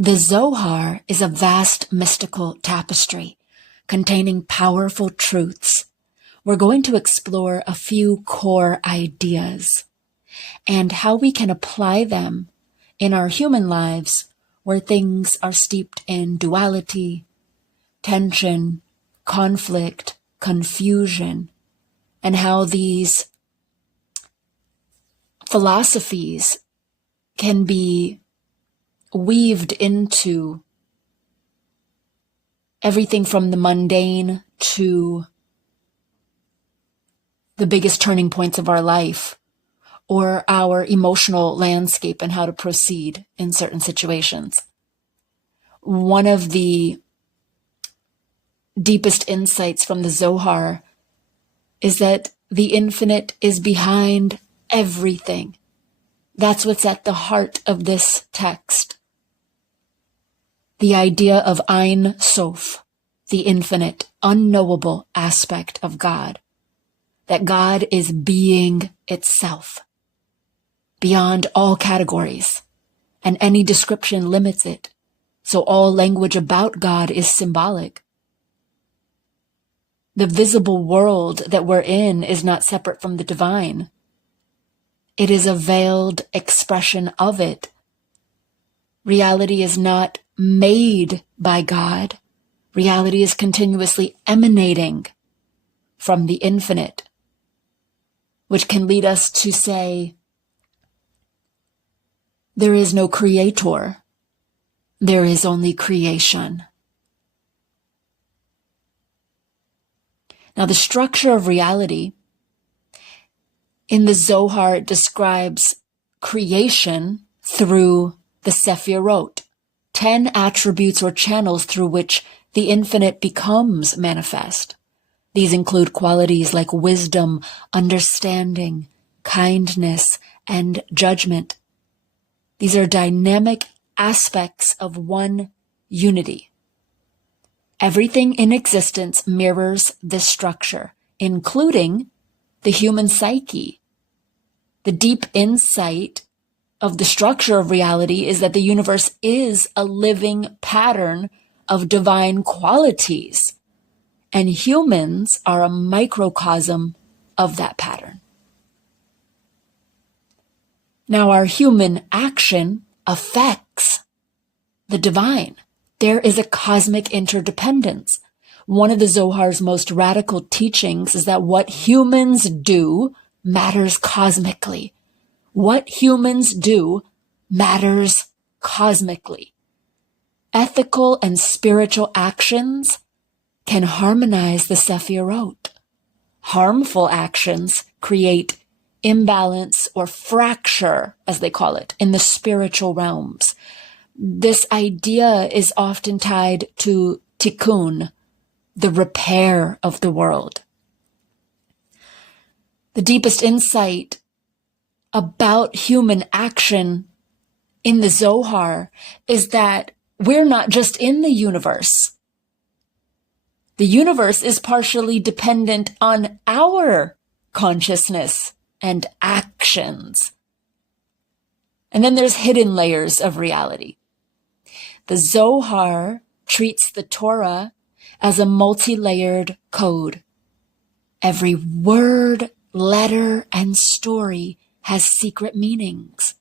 The Zohar is a vast mystical tapestry containing powerful truths. We're going to explore a few core ideas and how we can apply them in our human lives where things are steeped in duality, tension, conflict, confusion, and how these philosophies can be weaved into everything from the mundane to the biggest turning points of our life or our emotional landscape and how to proceed in certain situations. One of the deepest insights from the Zohar is that the infinite is behind everything. That's what's at the heart of this text. The idea of Ein Sof, the infinite, unknowable aspect of God. That God is being itself, beyond all categories, and any description limits it. So all language about God is symbolic. The visible world that we're in is not separate from the divine. It is a veiled expression of it. Reality is not made by God. Reality is continuously emanating from the infinite, which can lead us to say, there is no creator. There is only creation. Now, the structure of reality in the Zohar describes creation through the Sephirot, 10 attributes or channels through which the infinite becomes manifest. These include qualities like wisdom, understanding, kindness, and judgment. These are dynamic aspects of one unity. Everything in existence mirrors this structure, including the human psyche. The deep insight of the structure of reality is that the universe is a living pattern of divine qualities, and humans are a microcosm of that pattern. Now, our human action affects the divine. There is a cosmic interdependence. One of the Zohar's most radical teachings is that what humans do matters cosmically. What humans do matters cosmically. Ethical and spiritual actions can harmonize the Sephirot. Harmful actions create imbalance or fracture, as they call it, in the spiritual realms. This idea is often tied to Tikkun, the repair of the world. The deepest insight about human action in the Zohar is that we're not just in the universe. The universe is partially dependent on our consciousness and actions. And then there's hidden layers of reality. The Zohar treats the Torah as a multi-layered code. Every word, letter, and story has secret meanings.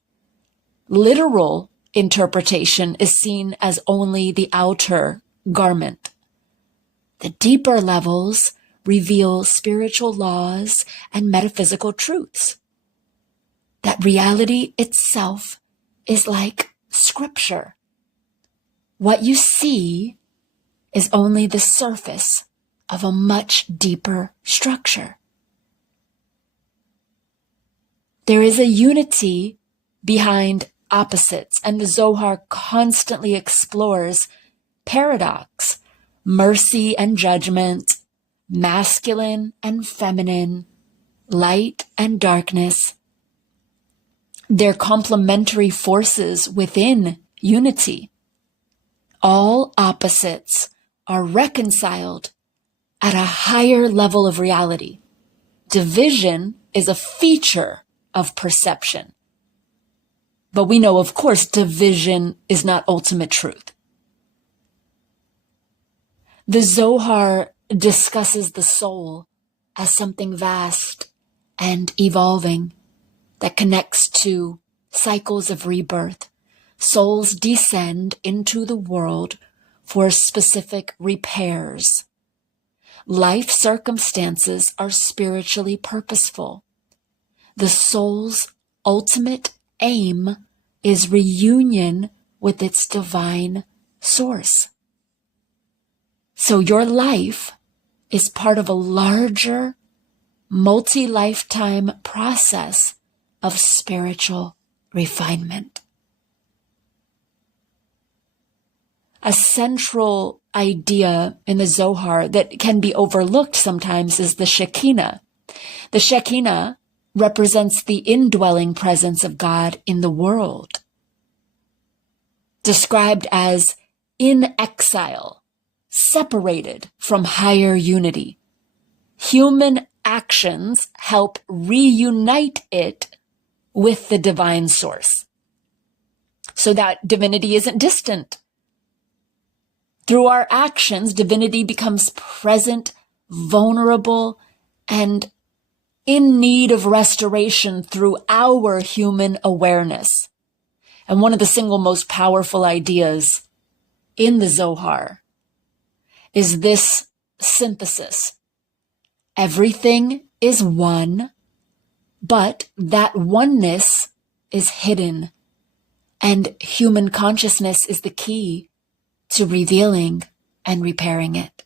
Literal interpretation is seen as only the outer garment. The deeper levels reveal spiritual laws and metaphysical truths. That reality itself is like scripture. What you see is only the surface of a much deeper structure. There is a unity behind opposites, and the Zohar constantly explores paradox, mercy and judgment, masculine and feminine, light and darkness. They're complementary forces within unity. All opposites are reconciled at a higher level of reality. Division is a feature of perception. But we know, of course, division is not ultimate truth. The Zohar discusses the soul as something vast and evolving that connects to cycles of rebirth. Souls descend into the world for specific repairs. Life circumstances are spiritually purposeful. The soul's ultimate aim is reunion with its divine source. So your life is part of a larger, multi-lifetime process of spiritual refinement. A central idea in the Zohar that can be overlooked sometimes is the Shekinah. The Shekinah represents the indwelling presence of God in the world, described as in exile, separated from higher unity. Human actions help reunite it with the divine source, so that divinity isn't distant. Through our actions, divinity becomes present, vulnerable, and in need of restoration through our human awareness. And one of the single most powerful ideas in the Zohar is this synthesis. Everything is one, but that oneness is hidden, and human consciousness is the key to revealing and repairing it.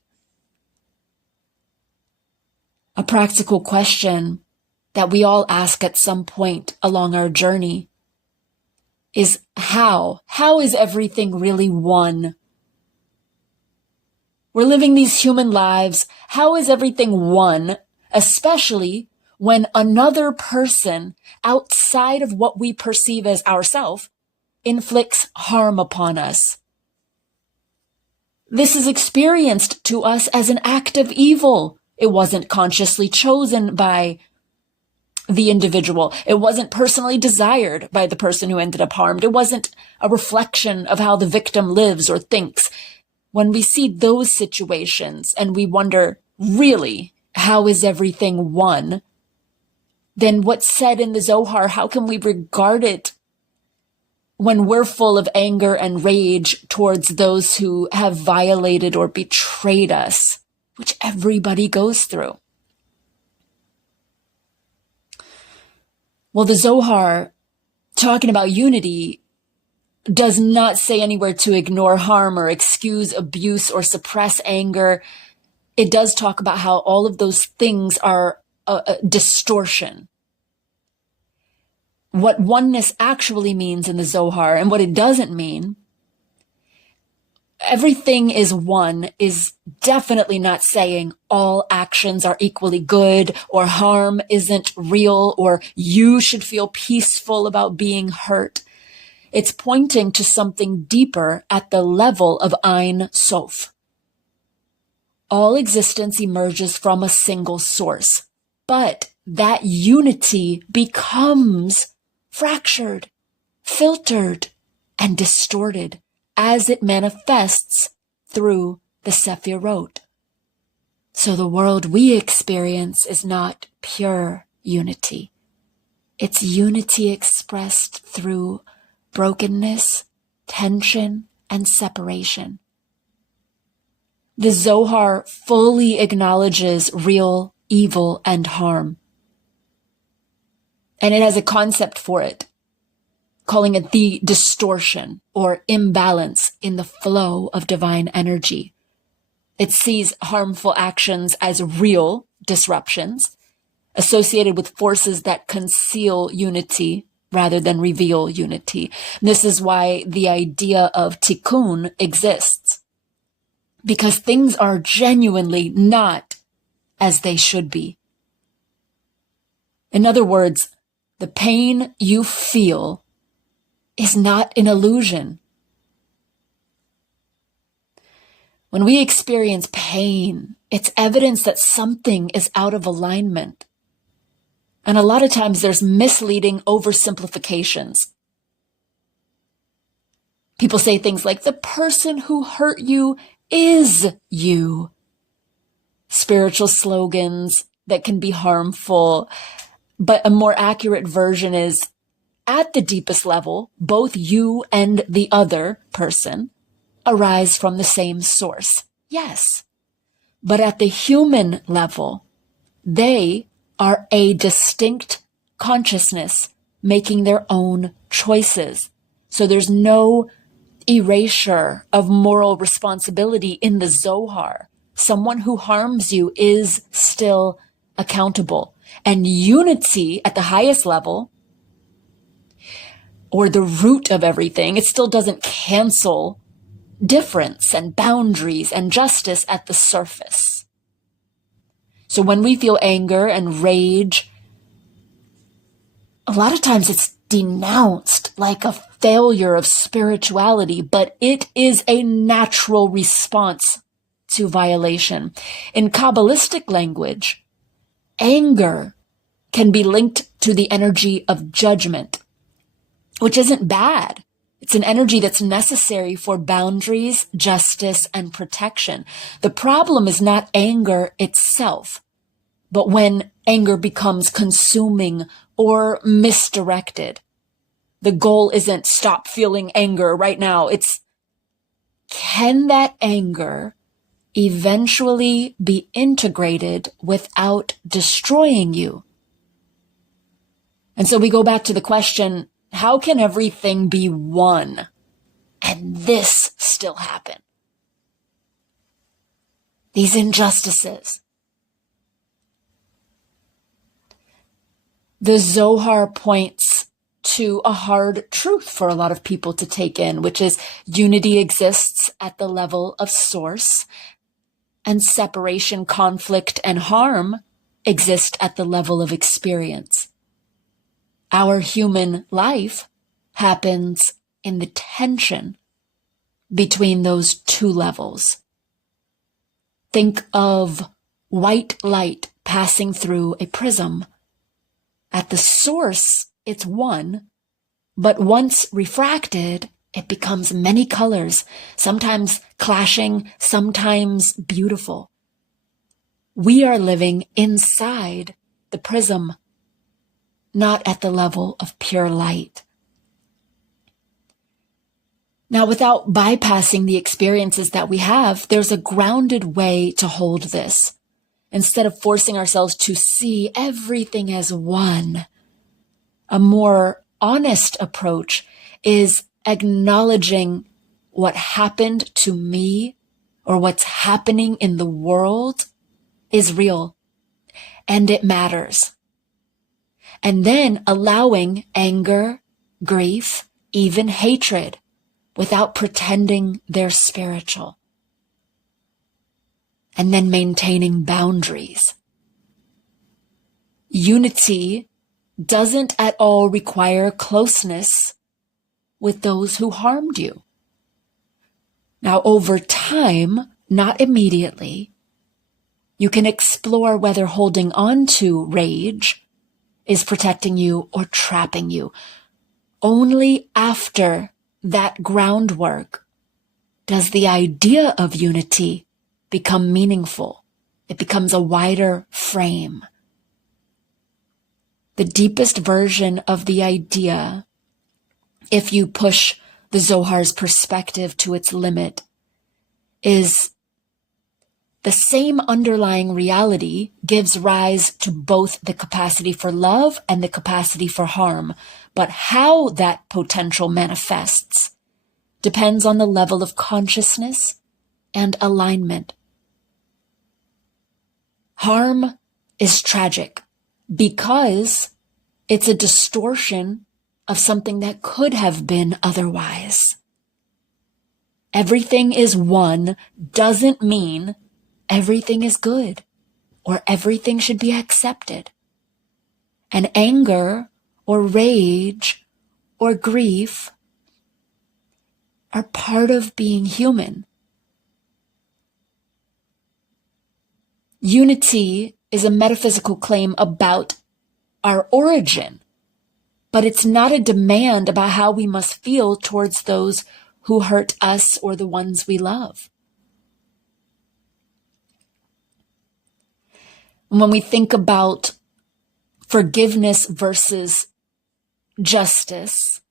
A practical question that we all ask at some point along our journey is how? How is everything really one? We're living these human lives. How is everything one, especially when another person outside of what we perceive as ourself inflicts harm upon us? This is experienced to us as an act of evil. It wasn't consciously chosen by the individual. It wasn't personally desired by the person who ended up harmed. It wasn't a reflection of how the victim lives or thinks. When we see those situations and we wonder, really, how is everything one? Then what's said in the Zohar, how can we regard it when we're full of anger and rage towards those who have violated or betrayed us, which everybody goes through? Well, the Zohar, talking about unity, does not say anywhere to ignore harm or excuse abuse or suppress anger. It does talk about how all of those things are a distortion. What oneness actually means in the Zohar and what it doesn't mean, everything is one, is definitely not saying all actions are equally good or harm isn't real or you should feel peaceful about being hurt. It's pointing to something deeper at the level of Ein Sof. All existence emerges from a single source, but that unity becomes fractured, filtered, and distorted as it manifests through the Sephirot. So the world we experience is not pure unity. It's unity expressed through brokenness, tension, and separation. The Zohar fully acknowledges real evil and harm. And it has a concept for it, calling it the distortion or imbalance in the flow of divine energy. It sees harmful actions as real disruptions associated with forces that conceal unity rather than reveal unity. This is why the idea of Tikkun exists, because things are genuinely not as they should be. In other words, the pain you feel is not an illusion. When we experience pain, it's evidence that something is out of alignment. And a lot of times there's misleading oversimplifications. People say things like, the person who hurt you is you. Spiritual slogans that can be harmful, but a more accurate version is, at the deepest level, both you and the other person arise from the same source. Yes. But at the human level, they are a distinct consciousness making their own choices. So there's no erasure of moral responsibility in the Zohar. Someone who harms you is still accountable. And unity at the highest level, or the root of everything, it still doesn't cancel difference and boundaries and justice at the surface. So when we feel anger and rage, a lot of times it's denounced like a failure of spirituality, but it is a natural response to violation. In Kabbalistic language, anger can be linked to the energy of judgment, which isn't bad. It's an energy that's necessary for boundaries, justice, and protection. The problem is not anger itself, but when anger becomes consuming or misdirected. The goal isn't stop feeling anger right now. It's, can that anger eventually be integrated without destroying you? And so we go back to the question, how can everything be one and this still happen? These injustices. The Zohar points to a hard truth for a lot of people to take in, which is unity exists at the level of source, and separation, conflict, and harm exist at the level of experience. Our human life happens in the tension between those two levels. Think of white light passing through a prism. At the source, it's one, but once refracted, it becomes many colors, sometimes clashing, sometimes beautiful. We are living inside the prism, not at the level of pure light. Now, without bypassing the experiences that we have, there's a grounded way to hold this. Instead of forcing ourselves to see everything as one, a more honest approach is acknowledging what happened to me or what's happening in the world is real and it matters. And then allowing anger, grief, even hatred without pretending they're spiritual. And then maintaining boundaries. Unity doesn't at all require closeness with those who harmed you. Now, over time, not immediately, you can explore whether holding on to rage is protecting you or trapping you. Only after that groundwork does the idea of unity become meaningful. It becomes a wider frame. The deepest version of the idea, if you push the Zohar's perspective to its limit, is the same underlying reality gives rise to both the capacity for love and the capacity for harm. But how that potential manifests depends on the level of consciousness and alignment. Harm is tragic because it's a distortion of something that could have been otherwise. Everything is one doesn't mean everything is good or everything should be accepted. And anger or rage or grief are part of being human. Unity is a metaphysical claim about our origin, but it's not a demand about how we must feel towards those who hurt us or the ones we love. When we think about forgiveness versus justice,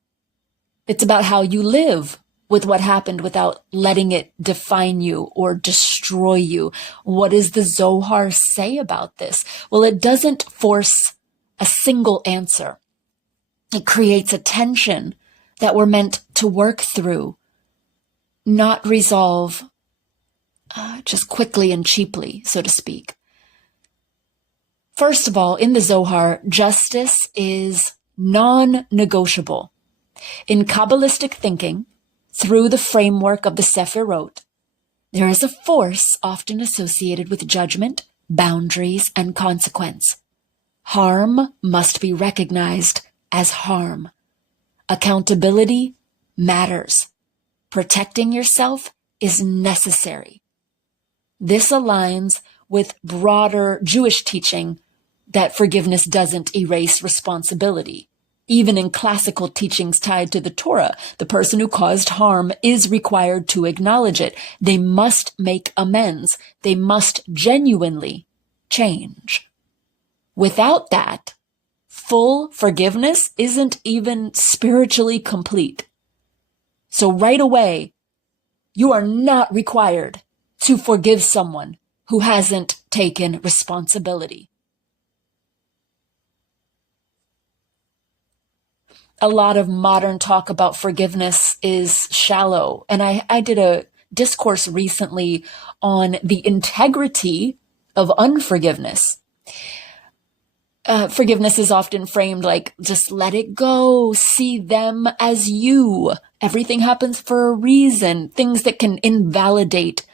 it's about how you live with what happened without letting it define you or destroy you. What does the Zohar say about this? Well, it doesn't force a single answer. It creates a tension that we're meant to work through, not resolve just quickly and cheaply, so to speak. First of all, in the Zohar, justice is non-negotiable. In Kabbalistic thinking, through the framework of the Sephirot, there is a force often associated with judgment, boundaries, and consequence. Harm must be recognized as harm. Accountability matters. Protecting yourself is necessary. This aligns with broader Jewish teaching that forgiveness doesn't erase responsibility. Even in classical teachings tied to the Torah, the person who caused harm is required to acknowledge it. They must make amends. They must genuinely change. Without that, full forgiveness isn't even spiritually complete. So right away, you are not required to forgive someone who hasn't taken responsibility. A lot of modern talk about forgiveness is shallow. And I did a discourse recently on the integrity of unforgiveness. Forgiveness is often framed like, just let it go, see them as you. Everything happens for a reason, things that can invalidate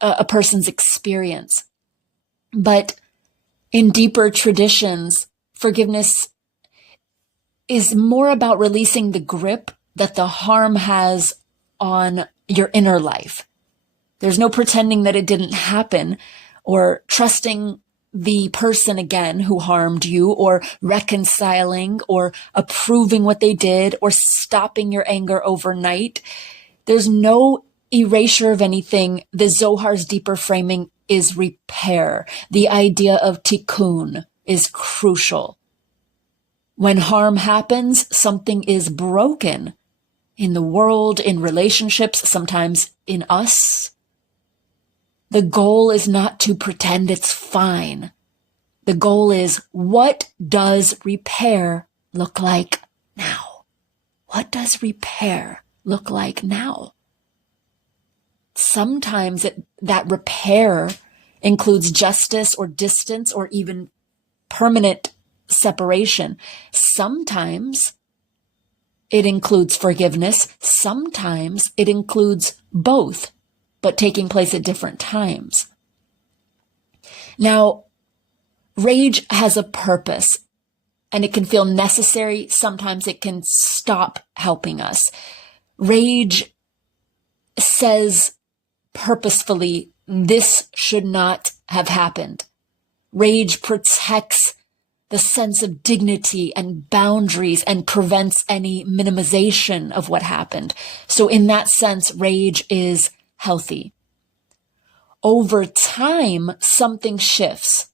a person's experience. But in deeper traditions, forgiveness is more about releasing the grip that the harm has on your inner life. There's no pretending that it didn't happen or trusting the person again who harmed you or reconciling or approving what they did or stopping your anger overnight. There's no erasure of anything. The Zohar's deeper framing is repair. The idea of tikkun is crucial. When harm happens, something is broken in the world, in relationships, sometimes in us. The goal is not to pretend it's fine. The goal is, what does repair look like now? What does repair look like now? Sometimes that repair includes justice or distance or even permanent separation. Sometimes it includes forgiveness. Sometimes it includes both, but taking place at different times. Now, rage has a purpose and it can feel necessary. Sometimes it can stop helping us. Rage says purposefully, this should not have happened. Rage protects the sense of dignity and boundaries and prevents any minimization of what happened. So in that sense, rage is healthy. Over time, something shifts.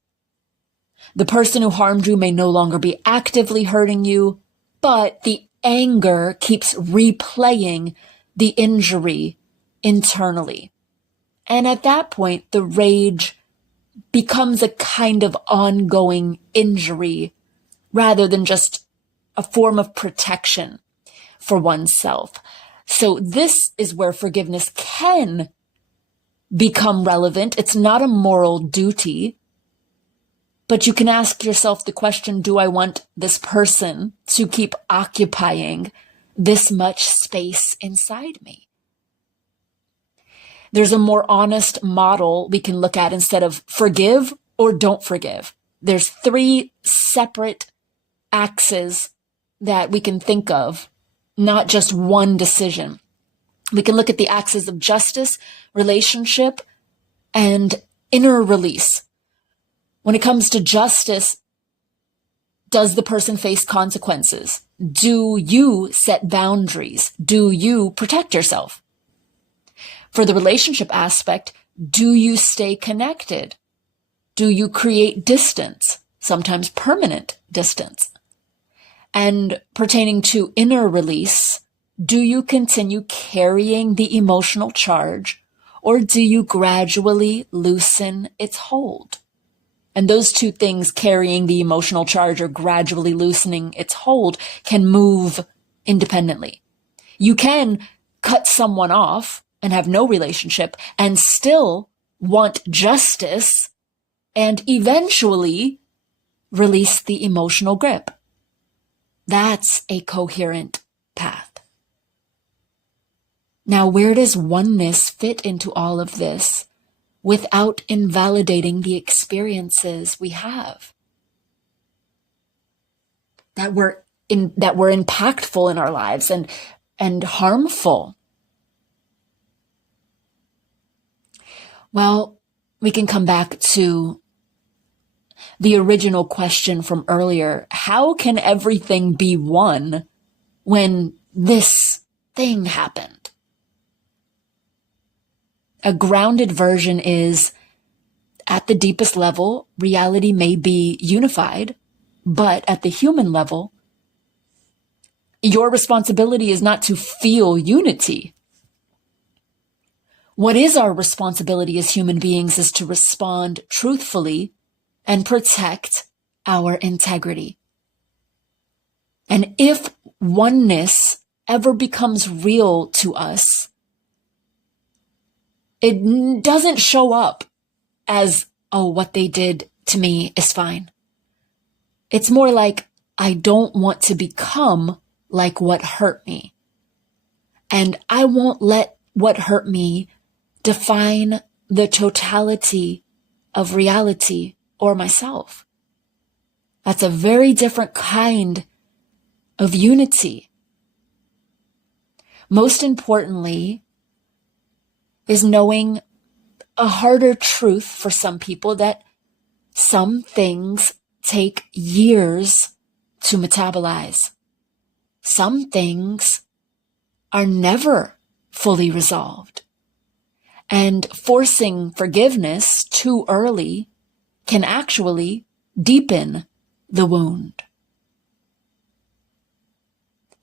The person who harmed you may no longer be actively hurting you, but the anger keeps replaying the injury internally. And at that point, the rage becomes a kind of ongoing injury rather than just a form of protection for oneself. So this is where forgiveness can become relevant. It's not a moral duty, but you can ask yourself the question, do I want this person to keep occupying this much space inside me? There's a more honest model we can look at instead of forgive or don't forgive. There's 3 separate axes that we can think of, not just one decision. We can look at the axis of justice, relationship, and inner release. When it comes to justice, does the person face consequences? do you set boundaries? Do you protect yourself? For the relationship aspect, do you stay connected? Do you create distance, sometimes permanent distance? And pertaining to inner release, do you continue carrying the emotional charge, or do you gradually loosen its hold? And those two things, carrying the emotional charge or gradually loosening its hold, can move independently. You can cut someone off and have no relationship and still want justice and eventually release the emotional grip. That's a coherent path. Now, where does oneness fit into all of this without invalidating the experiences we have that were impactful in our lives and harmful? Well, we can come back to the original question from earlier. How can everything be one when this thing happened? A grounded version is, at the deepest level, reality may be unified, but at the human level, your responsibility is not to feel unity. What is our responsibility as human beings is to respond truthfully and protect our integrity. And if oneness ever becomes real to us, it doesn't show up as, oh, what they did to me is fine. It's more like, I don't want to become like what hurt me. And I won't let what hurt me define the totality of reality or myself. That's a very different kind of unity. Most importantly is knowing a harder truth for some people, that some things take years to metabolize. Some things are never fully resolved. And forcing forgiveness too early can actually deepen the wound.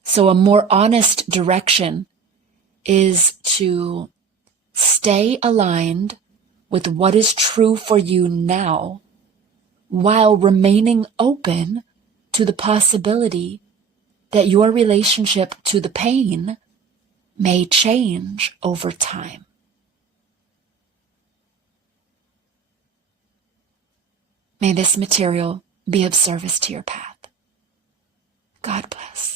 So a more honest direction is to stay aligned with what is true for you now, while remaining open to the possibility that your relationship to the pain may change over time. May this material be of service to your path. God bless.